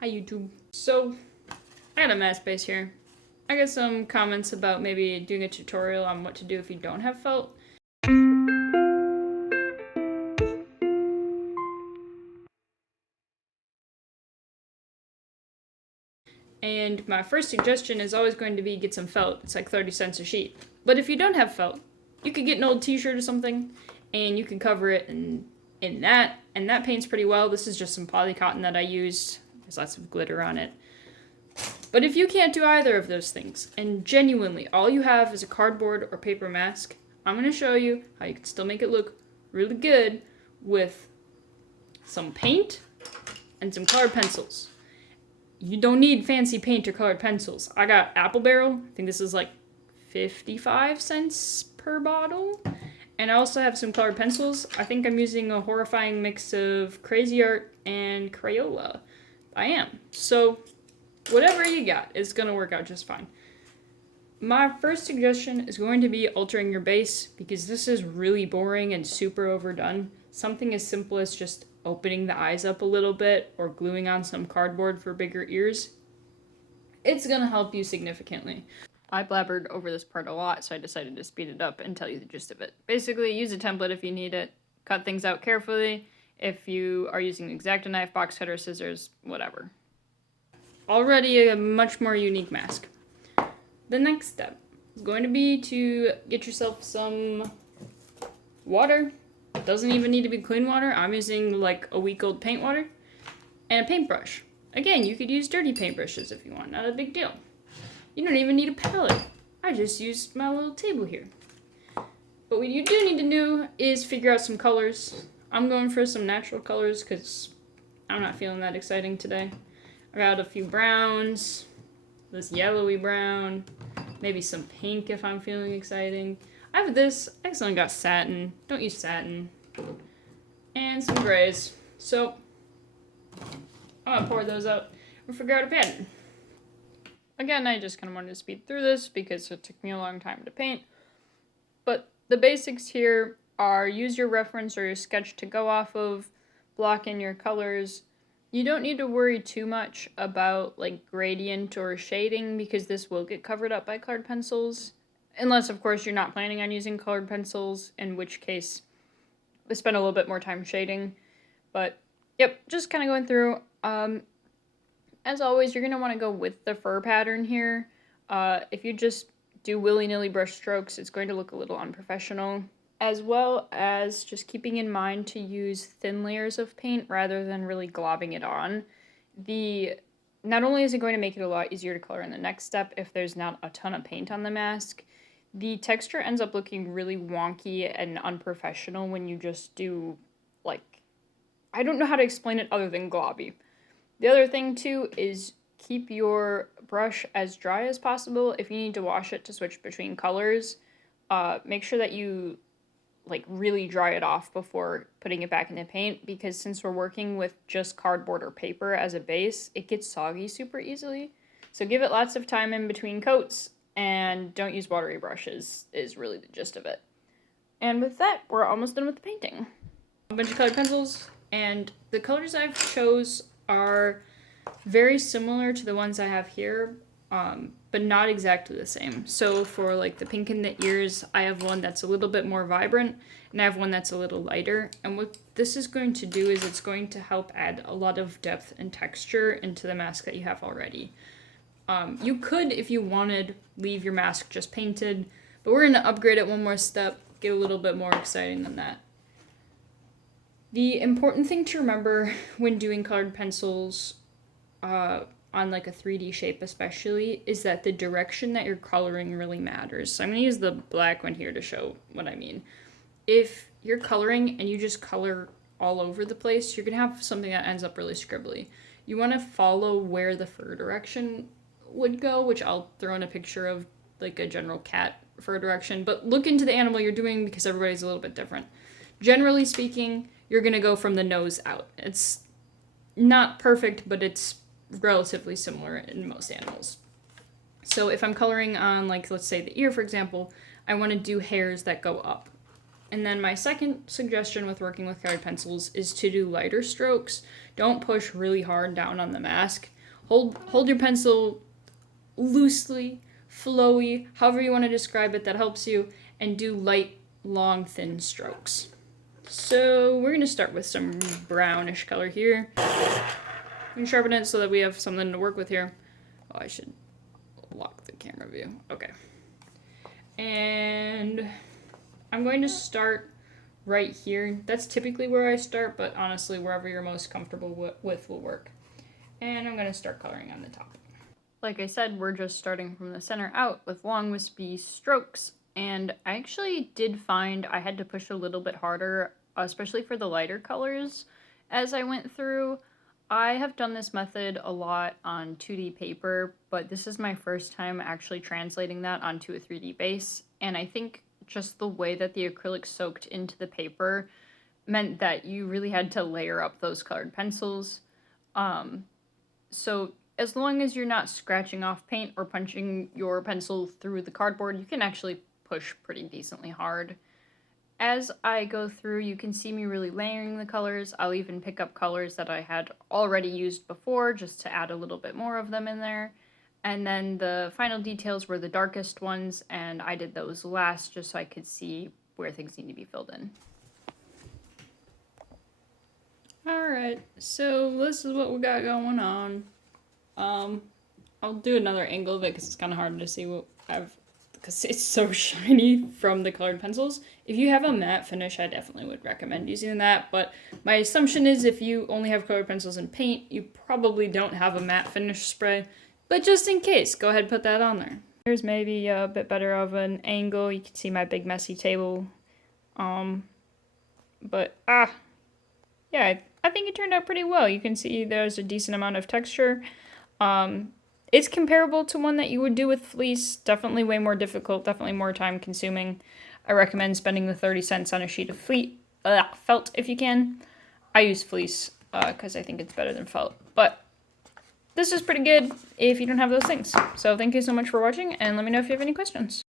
Hi YouTube. So, I got a mask base here. I got some comments about maybe doing a tutorial on what to do if you don't have felt. And my first suggestion is always going to be get some felt. It's like 30 cents a sheet. But if you don't have felt, you could get an old t-shirt or something and you can cover it in that, and that paints pretty well. This is just some poly cotton that I used. There's lots of glitter on it. But if you can't do either of those things, and genuinely all you have is a cardboard or paper mask, I'm going to show you how you can still make it look really good with some paint and some colored pencils. You don't need fancy paint or colored pencils. I got Apple Barrel. I think this is like 55 cents per bottle. And I also have some colored pencils. I think I'm using a horrifying mix of Crazy Art and Crayola. I am. So whatever you got is going to work out just fine. My first suggestion is going to be altering your base because this is really boring and super overdone. Something as simple as just opening the eyes up a little bit or gluing on some cardboard for bigger ears. It's going to help you significantly. I blabbered over this part a lot, so I decided to speed it up and tell you the gist of it. Basically, use a template if you need it. Cut things out carefully if you are using an X-Acto knife, box cutter, scissors, whatever. Already a much more unique mask. The next step is going to be to get yourself some water. It doesn't even need to be clean water. I'm using like a week old paint water and a paintbrush. Again, you could use dirty paintbrushes if you want, not a big deal. You don't even need a palette. I just used my little table here. But what you do need to do is figure out some colors. I'm going for some natural colors because I'm not feeling that exciting today. I got a few browns, this yellowy brown, maybe some pink if I'm feeling exciting. I have this, I accidentally got satin, don't use satin, and some grays. So, I'm gonna pour those out and figure out a pattern. Again, I just kind of wanted to speed through this because it took me a long time to paint. But the basics here are use your reference or your sketch to go off of, block in your colors. You don't need to worry too much about like gradient or shading because this will get covered up by colored pencils. Unless, of course, you're not planning on using colored pencils, in which case I spend a little bit more time shading. But, yep, just kind of going through. As always, you're going to want to go with the fur pattern here. If you just do willy-nilly brush strokes, it's going to look a little unprofessional. As well as just keeping in mind to use thin layers of paint rather than really globbing it on. Not only is it going to make it a lot easier to color in the next step if there's not a ton of paint on the mask, the texture ends up looking really wonky and unprofessional when you just do, like, I don't know how to explain it other than globby. The other thing, too, is keep your brush as dry as possible. If you need to wash it to switch between colors, make sure that you like really dry it off before putting it back in the paint, because since we're working with just cardboard or paper as a base, it gets soggy super easily. So give it lots of time in between coats and don't use watery brushes is really the gist of it. And with that, we're almost done with the painting. A bunch of colored pencils, and the colors I've chose are very similar to the ones I have here, but not exactly the same. So for like the pink in the ears, I have one that's a little bit more vibrant, and I have one that's a little lighter. And what this is going to do is it's going to help add a lot of depth and texture into the mask that you have already. You could, if you wanted, leave your mask just painted, but we're going to upgrade it one more step, get a little bit more exciting than that. The important thing to remember when doing colored pencils, on like a 3D shape especially, is that the direction that you're coloring really matters. So I'm going to use the black one here to show what I mean. If you're coloring and you just color all over the place, you're going to have something that ends up really scribbly. You want to follow where the fur direction would go, which I'll throw in a picture of like a general cat fur direction, but look into the animal you're doing because everybody's a little bit different. Generally speaking, you're going to go from the nose out. It's not perfect, but it's relatively similar in most animals. So if I'm coloring on, like, let's say the ear, for example, I want to do hairs that go up. And then my second suggestion with working with colored pencils is to do lighter strokes. Don't push really hard down on the mask. Hold your pencil loosely, flowy, however you want to describe it that helps you, and do light, long, thin strokes. So we're going to start with some brownish color here. And sharpen it so that we have something to work with here. Oh, I should lock the camera view. Okay. And I'm going to start right here. That's typically where I start, but honestly, wherever you're most comfortable with will work. And I'm going to start coloring on the top. Like I said, we're just starting from the center out with long wispy strokes. And I actually did find I had to push a little bit harder, especially for the lighter colors as I went through. I have done this method a lot on 2D paper, but this is my first time actually translating that onto a 3D base. And I think just the way that the acrylic soaked into the paper meant that you really had to layer up those colored pencils. So as long as you're not scratching off paint or punching your pencil through the cardboard, you can actually push pretty decently hard. As I go through, you can see me really layering the colors. I'll even pick up colors that I had already used before just to add a little bit more of them in there. And then the final details were the darkest ones, and I did those last just so I could see where things need to be filled in. Alright, so this is what we got going on. I'll do another angle of it because it's kind of hard to see what I've, because it's so shiny from the colored pencils. If you have a matte finish, I definitely would recommend using that, but my assumption is if you only have colored pencils and paint, you probably don't have a matte finish spray. But just in case, go ahead and put that on there. Here's maybe a bit better of an angle. You can see my big messy table. Yeah, I think it turned out pretty well. You can see there's a decent amount of texture. It's comparable to one that you would do with fleece. Definitely way more difficult, definitely more time consuming. I recommend spending the 30 cents on a sheet of felt if you can. I use fleece because I think it's better than felt. But this is pretty good if you don't have those things. So thank you so much for watching, and let me know if you have any questions.